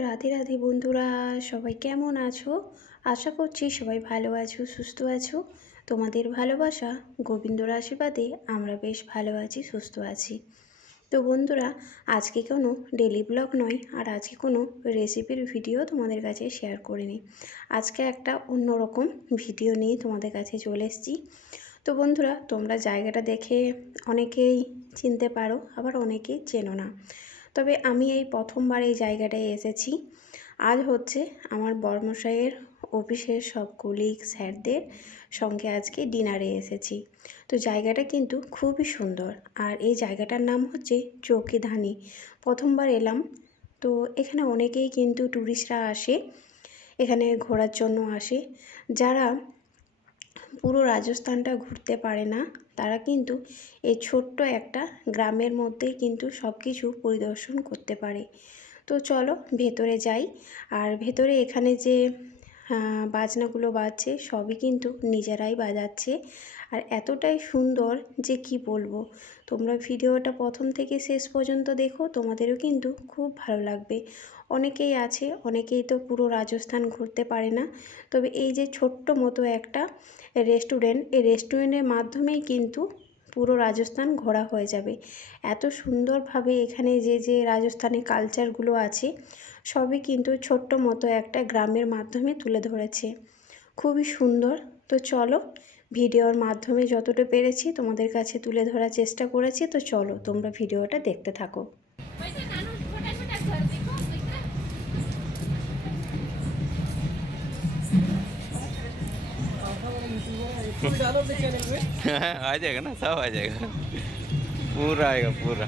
রাধে রাধে বন্ধুরা, সবাই কেমন আছো? আশা করছি সবাই ভালো আছো, সুস্থ আছো। তোমাদের ভালোবাসা, গোবিন্দর আশীর্বাদে আমরা বেশ ভালো আছি, সুস্থ আছি। তো বন্ধুরা, আজকে কোনো ডেলি ব্লগ নয়, আর আজকে কোনো রেসিপির ভিডিও তোমাদের কাছে শেয়ার করিনি। আজকে একটা অন্যরকম ভিডিও নিয়ে তোমাদের কাছে চলে এসেছি। তো বন্ধুরা, তোমরা জায়গাটা দেখে অনেকেই চিনতে পারো, আবার অনেকেই চেনো না। তবে আমি এই প্রথমবার এই জায়গাটায় এসেছি। আজ হচ্ছে আমার বর্মশাইয়ের অফিসের সব কলিগ স্যারদের সঙ্গে আজকে ডিনারে এসেছি। তো জায়গাটা কিন্তু খুবই সুন্দর। আর এই জায়গাটার নাম হচ্ছে চৌকিধানি। প্রথমবার এলাম। তো এখানে অনেকেই কিন্তু ট্যুরিস্টরা আসে। এখানে ঘোরার জন্য আসে। যারা পুরো রাজস্থানটা ঘুরতে পারে না তারা কিন্তু এই ছোট্ট একটা গ্রামের মধ্যেই কিন্তু সব কিছু পরিদর্শন করতে পারে। তো চলো ভেতরে যাই। আর ভেতরে এখানে যে বাজনাগুলো বাজছে সবই কিন্তু নিজেরাই বাজাচ্ছে। আর এতটাই সুন্দর যে কি বলব? তোমরা ভিডিওটা প্রথম থেকে শেষ পর্যন্ত দেখো, তোমাদেরও কিন্তু খুব ভালো লাগবে। অনেকেই আছে, অনেকেই তো পুরো রাজস্থান ঘুরতে পারে না। তবে এই যে ছোট্ট মতো একটা রেস্টুরেন্ট এই রেস্টুরেন্টের মাধ্যমেই কিন্তু পুরো রাজস্থান ঘোরা হয়ে যাবে। এত সুন্দরভাবে এখানে যে যে রাজস্থানের কালচারগুলো আছে, সবই কিন্তু ছোট্ট মতো একটা গ্রামের মাধ্যমে তুলে ধরেছে। খুবই সুন্দর। তো চলো, ভিডিওর মাধ্যমে যতটা পেরেছি তোমাদের কাছে তুলে ধরার চেষ্টা করেছি। তো চলো, তোমরা ভিডিওটা দেখতে থাকো। आ जाएगा ना सब आ जाएगा पूरा आएगा पूरा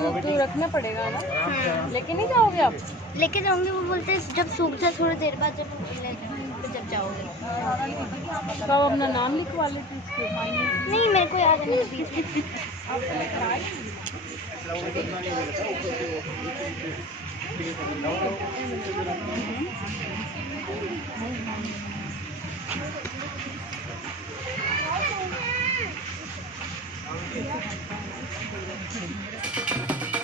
तो, रखना पड़ेगा ना? लेके नहीं जाओगे आप? लेके जाओगे वो बोलते हैं जब सूख जाए थोड़ी देर बाद जब जब जाओगे। तो आप अपना नाम लिखवा लेती नहीं मेरे को याद नहीं Thank you.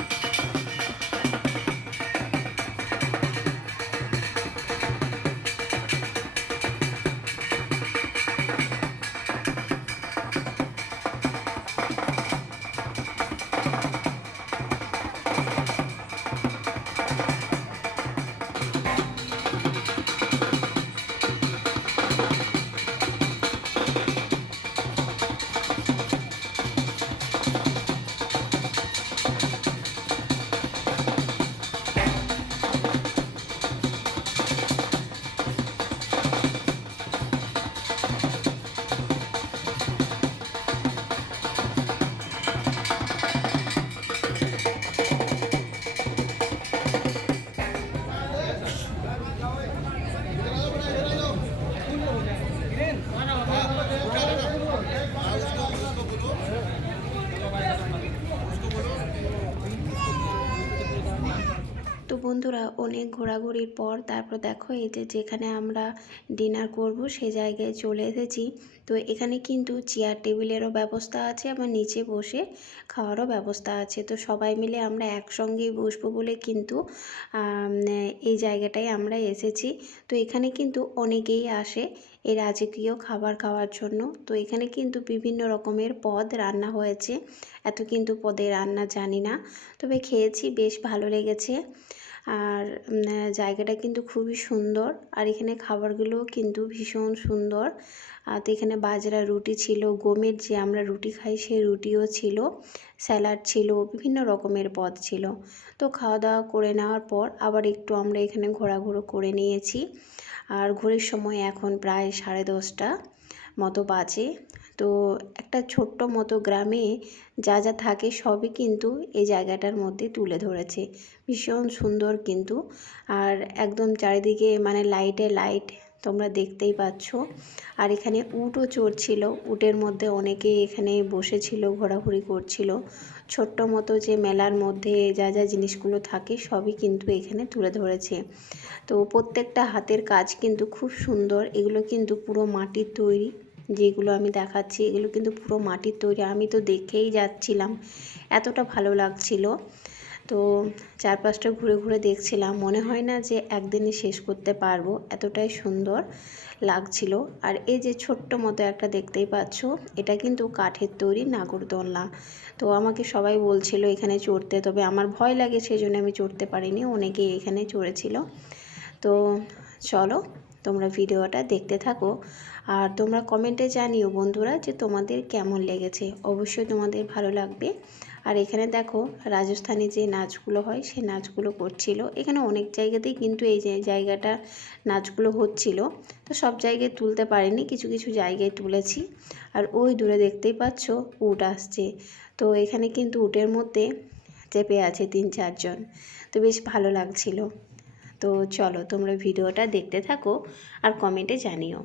অনেক ঘোরাঘুরির পর তারপর দেখো এই যে যেখানে আমরা ডিনার করব সে জায়গায় চলে এসেছি। তো এখানে কিন্তু চেয়ার টেবিলেরও ব্যবস্থা আছে, আবার নিচে বসে খাওয়ারও ব্যবস্থা আছে। তো সবাই মিলে আমরা একসঙ্গেই বসবো বলে কিন্তু এই জায়গাটায় আমরা এসেছি। তো এখানে কিন্তু অনেকেই আসে এই রাজকীয় খাবার খাওয়ার জন্য। তো এখানে কিন্তু বিভিন্ন রকমের পদ রান্না হয়েছে। এত কিন্তু পদে রান্না জানি না। তবে খেয়েছি, বেশ ভালো লেগেছে। আর জায়গাটা কিন্তু খুবই সুন্দর। আর এখানে খাবারগুলোও কিন্তু ভীষণ সুন্দর। আর তো এখানে বাজরা রুটি ছিল, গমের যে আমরা রুটি খাই সেই রুটিও ছিল, স্যালাড ছিল, বিভিন্ন রকমের পদ ছিল। তো খাওয়া দাওয়া করে নেওয়ার পর আবার একটু আমরা এখানে ঘোরাঘুরো করে নিয়েছি। আর ঘড়ির সময় এখন প্রায় সাড়ে দশটা মতো বাজে। তো একটা ছোট্ট মতো গ্রামে যা যা থাকে সবই কিন্তু এই জায়গাটার মধ্যে তুলে ধরেছে। ভীষণ সুন্দর কিন্তু। আর একদম চারিদিকে মানে লাইটে লাইট তোমরা দেখতেই পাচ্ছ। আর এখানে উটও চড়ছিল। উটের মধ্যে অনেকে এখানে বসেছিল, ঘোরাঘুরি করছিল। ছোট্ট মতো যে মেলার মধ্যে যা যা জিনিসগুলো থাকে সবই কিন্তু এখানে তুলে ধরেছে। তো প্রত্যেকটা হাতের কাজ কিন্তু খুব সুন্দর। এগুলো কিন্তু পুরো মাটির তৈরি। যেগুলো আমি দেখাচ্ছি, এগুলো কিন্তু পুরো মাটির তৈরি। আমি তো দেখেই যাচ্ছিলাম, এতটা ভালো লাগছিল। তো চারপাশটা ঘুরে ঘুরে দেখছিলাম। মনে হয় না যে একদিনে শেষ করতে পারব। এতটাই সুন্দর লাগছিল। আর এই যে ছোট্ট মতো একটা দেখতেই পাচ্ছ, এটা কিন্তু কাঠের তৈরি নাগরদোলনা। তো আমাকে সবাই বলছিল, এখানে চড়তে। তবে আমার ভয় লাগে সেই জন্য আমি চড়তে পারিনি। অনেকেই এখানে চড়েছিল। তো চলো তোমরা ভিডিওটা দেখতে থাকো। আর তোমরা কমেন্টে জানিও বন্ধুরা যে তোমাদের কেমন লেগেছে। অবশ্যই তোমাদের ভালো লাগবে। আর এখানে দেখো রাজস্থানে যে নাচগুলো হয়, সে নাচগুলো করছিল। এখানে অনেক জায়গাতেই কিন্তু এই যে জায়গাটা নাচগুলো হচ্ছিল। তো সব জায়গায় তুলতে পারিনি, কিছু কিছু জায়গায় তুলেছি। আর ওই দূরে দেখতেই পাচ্ছ উট আসছে। তো এখানে কিন্তু উটের মধ্যে চেপে আছে তিন চারজন। তো বেশ ভালো লাগছিল। তো চলো তোমরা ভিডিওটা দেখতে থাকো আর কমেন্টে জানিও।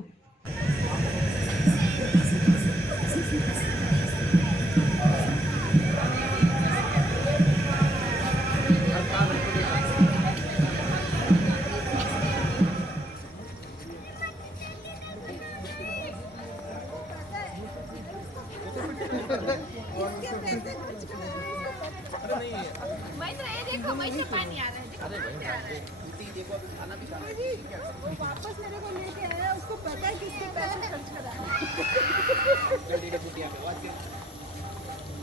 महेंद्र ये देखो महेंद्र पानी आ रहा है। देखो पानी आ रहा है। वापस मेरे को लेके आया उसको पता है किसके पैसे खर्च करा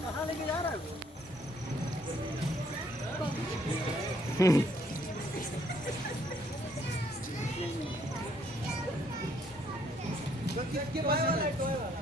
कहाँ लेके जा रहा है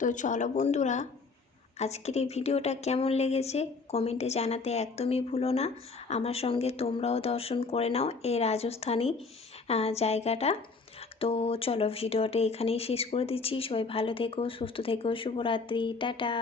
তো চলো বন্ধুরা, আজকের এই ভিডিওটা কেমন লেগেছে কমেন্টে জানাতে একদমই ভুলো না। আমার সঙ্গে তোমরাও দর্শন করে নাও এই রাজস্থানী জায়গাটা। তো চলো ভিডিওটা এখানেই শেষ করে দিচ্ছি। সবাই ভালো থেকো, সুস্থ থেকো, শুভরাত্রি, টাটা।